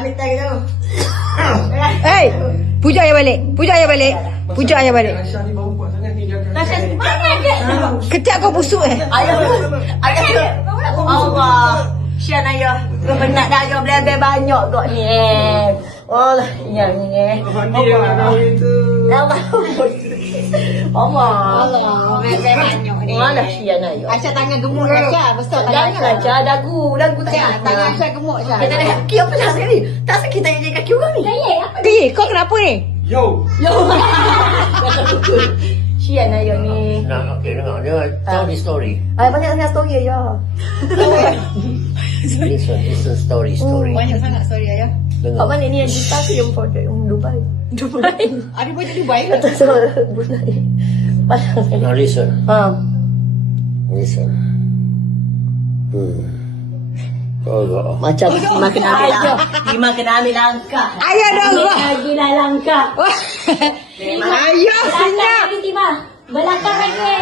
Ambil tag tu. Hey, pujuk ayah balik. Pujuk ayah balik. Pujuk ayah balik. Aisyah ni bau kuat sangat ni jangan. Tasha mana dia? Ketiak kau busuk eh. Ayah. Allah. Syan ayah. Kau penat dah ayah belajar banyak kau ni. Oh, yang ni. Panggil yang nak kahwin tu. Allah. Belajar banyak ni. Malah Syan ayah. Aisyah tangan gemuk Aisyah. Besar tangan Janganlah Aisyah. Syah, dagu tak Aisyah, tangan Aisyah gemuk Aisyah. Kita ada kaki apa lah sekali. Tak sakit tak jadi kaki orang ni. Kaya, kau kenapa ni? Yo. Yo. Syan ayah ni. Nah, okey, dengar. Dia tell the story. Ayah banyak sangat story ayah. Listen story. Banyak sangat sorry ayah. Kat Dengar. mana ni yang kita tu yang projek Dubai. Dubai. Ada projek Dubai ke? Tak tahu Brunei. Pasal sekali. Now listen. Listen. Kau agak. Macam Ima kena ambil langkah. Ima kena ambil langkah. Ayah dah ubah. Lagilah langkah. Ayah senyap. Ima. Belakang lagi.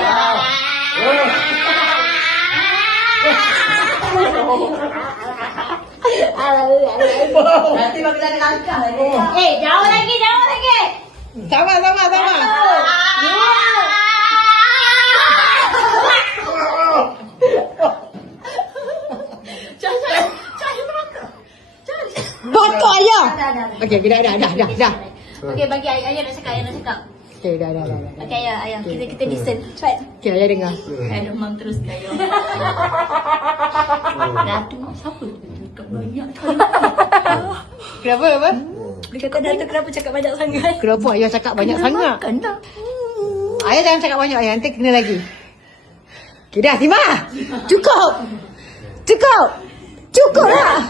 Nanti Ima kena ambil langkah lagi. Jauh lagi. Sama. Botok ayah. Dah. Okey, dah. Okey, bagi ayah nak cakap. Okey, dah. Okey, ayah. Kita listen. Cepat. Okey, ayah dengar. Aduh, mam terus ayah. Datuk, siapa tu? Cakap banyak. Kenapa? Dia kata Datuk kenapa cakap banyak sangat? Kenapa ayah cakap banyak sangat? Makan dah. Ayah jangan cakap banyak ayah, nanti kena lagi. Okey dah, Timah. Cukup lah.